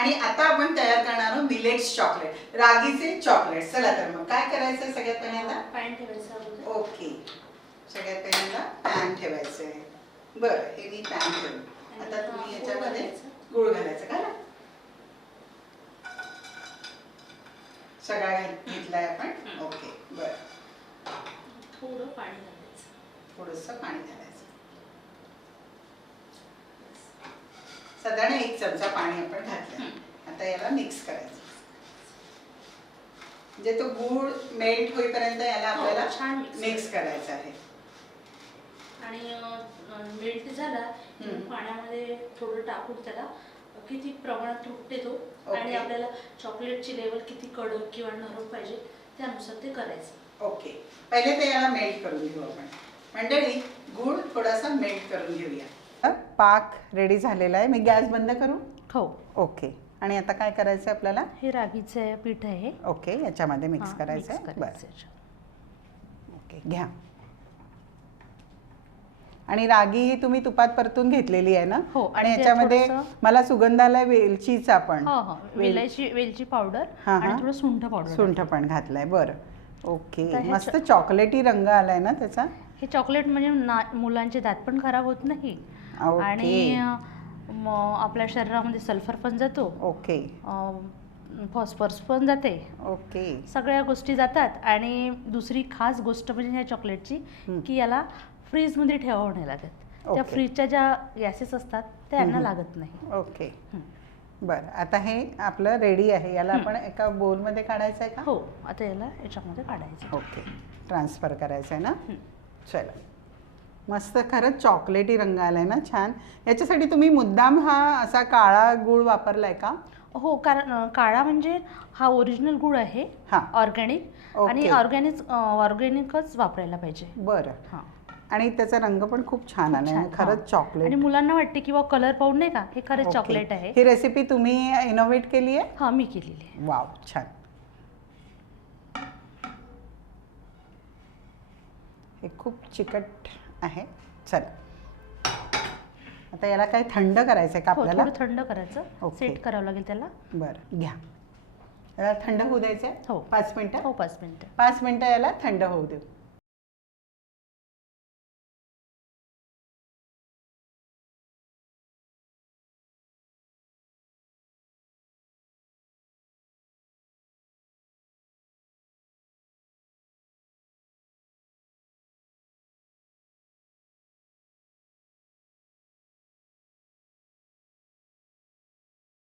आणि आता आपण तयार करणार आहोत मिलेट्स चॉकलेट, रागीचे चॉकलेट. चला तर मग काय करायचं सगळ्यात पहिल्यांदा? पॅन ठेवायचं अगोदर. ओके, सगळ्यात पहिल्यांदा पॅन ठेवायचं आहे. बरं, हे मी पॅन ठेवलं. आता तुम्ही याच्यामध्ये गूळ घालायचं का ना? सगळा घेतलाय आपण. ओके, बरं. थोडं पाणी घालायचं. थोडंसं पाणी घालायचं. साधारण 1 चमचा पाणी आपण घातलं. आता याला मिक्स करायचं. म्हणजे तो गूळ मेल्ट होईपर्यंत याला आपल्याला छान मिक्स करायचं आहे. आणि मेल्ट झाला पाण्यामध्ये थोडं टाकून त्याला किती प्रमाणात तुटते तो आणि आपल्याला चॉकलेटची लेवल किती कडक किंवा नरम पाहिजे त्यानुसार ते करायचं. ओके, पहिले ते याला मेल्ट करून घेऊ आपण. मंडळी, गूळ थोडासा मेल्ट करून घेऊया. पाक रेडी झालेला आहे. मी गॅस बंद करू? हो. ओके, आणि आता काय करायचं आपल्याला? हे रागीचे पीठ आहे. ओके, याच्यामध्ये मिक्स करायचं आहे. बरं, ओके, घ्या. आणि रागी ही तुम्ही तुपात परतून घेतलेली आहे ना? हो. आणि याच्यामध्ये मला सुगंधाला वेलचीचा पण वेलची पावडर आणि थोडं सुंठ पण घातलंय. बरं, ओके, मस्त चॉकलेटी रंग आलाय ना त्याचा. हे चॉकलेट म्हणजे मुलांचे दात पण खराब होत नाही आणि आपल्या शरीरामध्ये सल्फर पण जातो. ओके, फॉस्फरस पण जाते. ओके, सगळ्या गोष्टी जातात. आणि दुसरी खास गोष्ट म्हणजे ह्या चॉकलेटची की याला फ्रीजमध्ये ठेवावं नाही लागत. त्या फ्रीजच्या ज्या गॅसेस असतात त्या यांना लागत नाही. ओके, बरं. आता हे आपलं रेडी आहे. याला आपण एका बोलमध्ये काढायचं आहे का? हो, आता याला याच्यामध्ये काढायचं. ओके, ट्रान्सफर करायचं आहे ना? चला, मस्त. खरंच चॉकलेटी रंग आलाय ना, छान. याच्यासाठी तुम्ही मुद्दाम हा असा काळा गूळ वापरलाय का? हो, कारण काळा म्हणजे हा ओरिजिनल गूळ आहे, ऑर्गॅनिक. आणि ऑर्गॅनिकच वापरायला पाहिजे. बरं. हां, आणि त्याचा रंग पण खूप छान आलाय. खरंच चॉकलेट. आणि मुलांना वाटते की कलर पाहून नाही का हे खरंच चॉकलेट आहे. ही रेसिपी तुम्ही इनोव्हेट केली आहे? हां, मी केलेली आहे. वाव, छान. हे खूप चिकट आहे. चला, आता याला काय थंड करायचं आहे का आपल्याला? थोडं थंड करायचं, सेट करावं लागेल त्याला. बरं, घ्या. याला थंड होऊ द्यायचं आहे. हो, 5 मिनिटं. हो, 5 मिनिटं. 5 मिनिटं याला थंड होऊ देऊ.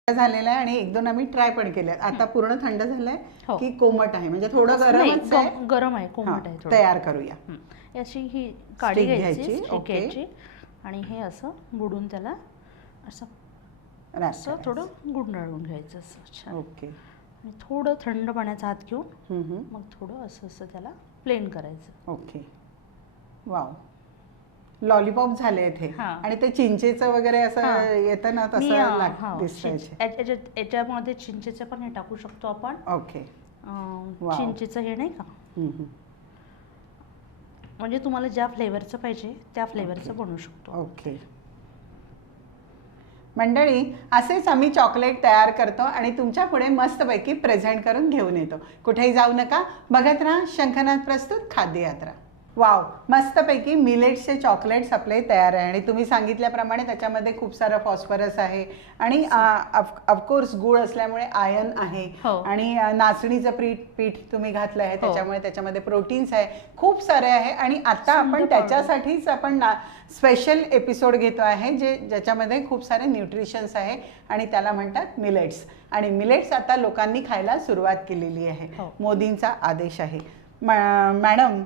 झालेला आहे आणि 1-2 आम्ही ट्राय पण केले. आता पूर्ण थंड झालंय की कोमट आहे? म्हणजे थोडं गरमच आहे. गरम आहे, कोमट आहे. तयार करूया. अशी ही काडी घ्यायची आणि हे असं बुडून त्याला असं थोडं गुंडाळून घ्यायचं असं छान. ओके, आणि थोडं थंड पाण्याचा हात घेऊन मग थोडं असं असं त्याला प्लेन करायचं. ओके, वाव, लॉलीपॉप झाले इथे. आणि ते चिंचेचं वगैरे असं येतं ना, तसं दिसतंय. याच्यामध्ये चिंचेचं पण हे टाकू शकतो आपण. ओके, चिंचेचं हे नाही का, म्हणजे तुम्हाला ज्या फ्लेवरचं पाहिजे त्या फ्लेवरचं बनवू शकतो. ओके, मंडळी, असेच आम्ही चॉकलेट तयार करतो आणि तुमच्या पुढे मस्तपैकी प्रेझेंट करून घेऊन येतो. कुठेही जाऊ नका, बघत राहा शंखनाद प्रस्तुत खाद्य यात्रा. वाव, मस्तपैकी मिलेट्सचे चॉकलेट्स आपले तयार आहे. आणि तुम्ही सांगितल्याप्रमाणे त्याच्यामध्ये खूप सारं फॉस्फरस आहे आणि ऑफकोर्स गूळ असल्यामुळे आयर्न आहे. आणि नाचणीचं पीठ तुम्ही घातलं आहे त्याच्यामुळे त्याच्यामध्ये प्रोटीन्स आहे, खूप सारे आहे. आणि आता आपण त्याच्यासाठीच आपण स्पेशल एपिसोड घेतो आहे ज्याच्यामध्ये खूप सारे न्यूट्रिशन्स आहे आणि त्याला म्हणतात मिलेट्स. आणि मिलेट्स आता लोकांनी खायला सुरुवात केलेली आहे. मोदींचा आदेश आहे. मॅडम,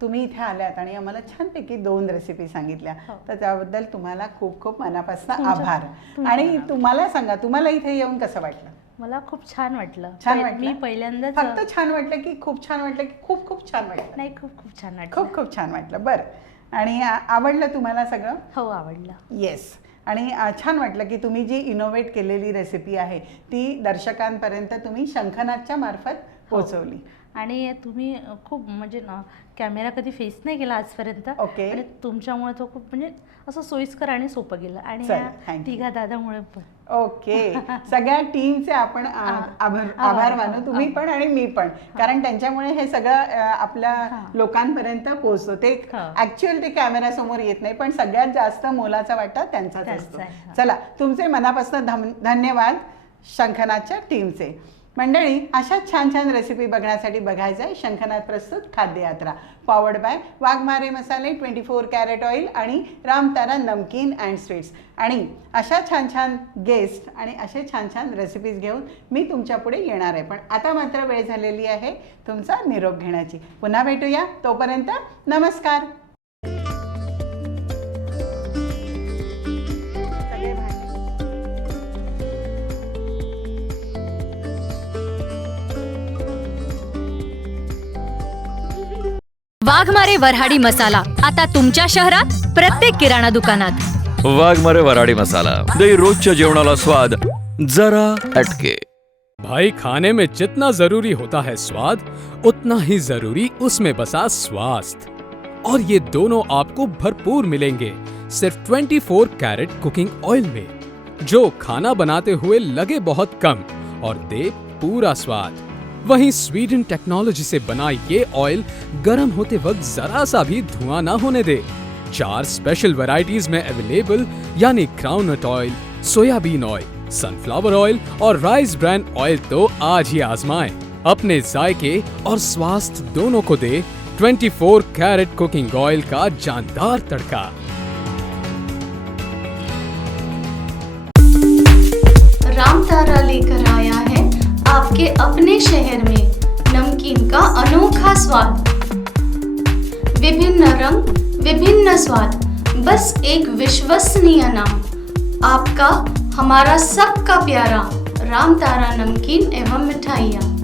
तुम्ही इथे आल्यात आणि आम्हाला छानपैकी 2 रेसिपी सांगितल्या, तर त्याबद्दल तुम्हाला खूप खूप मनापासून आभार. आणि तुम्हाला सांगा, तुम्हाला इथे येऊन कसं वाटलं? मला खूप छान वाटलं. छान वाटलं? मी पहिल्यांदाच फक्त छान वाटलं की खूप छान वाटलं की खूप खूप छान वाटलं? नाही, खूप खूप छान वाटलं. खूप खूप छान वाटलं. बरं, आणि आवडलं तुम्हाला सगळं? हो, आवडलं. येस. आणि छान वाटलं की तुम्ही जी इनोव्हेट केलेली रेसिपी आहे ती दर्शकांपर्यंत तुम्ही शंखनादच्या मार्फत पोचवली. आणि तुम्ही खूप म्हणजे कॅमेरा कधी फेस नाही केला आजपर्यंत. ओके. आणि तुमच्यामुळे तो खूप म्हणजे असं सोयीस्कर आणि सोपं गेलं. आणि चला, या thank you. तिघा दादामुळे पण. ओके. सगळ्या टीमचे आपण आभार मानू, तुम्ही पण आणि मी पण, कारण त्यांच्यामुळे हे सगळं आपल्या लोकांपर्यंत पोहोचतो. ते ऍक्च्युअल ते कॅमेरा समोर येत नाही, पण सगळ्यात जास्त मोलाचा वाटा त्यांचाच असतो. चला, तुमचे मनापासून धन्यवाद शंखनाथच्या टीमचे. मंडळी, अशा छान छान रेसिपी बघण्यासाठी बघायचं आहे शंखनाथ प्रस्तुत खाद्ययात्रा, पॉवर्ड बाय वाघमारे मसाले, 24 कॅरेट ऑइल आणि रामतारा नमकीन अँड स्वीट्स. आणि अशा छान छान गेस्ट आणि असे छान छान रेसिपीज घेऊन मी तुमच्या पुढे येणार आहे. पण आता मात्र वेळ झालेली आहे तुमचा निरोप घेण्याची. पुन्हा भेटूया, तोपर्यंत नमस्कार. वाघमारे वऱ्हाडी मसाला आता तुमच्या शहरात प्रत्येक किराणा दुकानात. वाघमारे वऱ्हाडी मसाला दे रोजच्या जेवणाला स्वाद जरा हटके. भाई, खाने में जितना जरूरी होता है स्वाद, उतना ही जरूरी उसमें बसा स्वास्थ्य, और ये दोनों आपको भरपूर मिलेंगे सिर्फ 24 कैरेट कुकिंग ऑयल में, जो खाना बनाते हुए लगे बहुत कम और दे पूरा स्वाद. वहीं स्वीडन टेक्नोलॉजी से बना ये ऑयल गर्म होते वक्त जरा सा भी धुआं ना होने दे. 4 स्पेशल वैरायटीज में अवेलेबल, यानी groundnut oil, soybean oil, sunflower oil और राइस ब्रांड ऑयल. तो आज ही आजमाएं. अपने जायके और स्वास्थ्य दोनों को दे 24 कैरेट कुकिंग ऑयल का जानदार तड़का. रामतारा लेकर आया है आपके अपने शहर में नमकीन का अनोखा स्वाद. विभिन्न रंग, विभिन्न स्वाद, बस एक विश्वसनीय नाम. आपका, हमारा सबका प्यारा रामतारा नमकीन एवं मिठाइयाँ.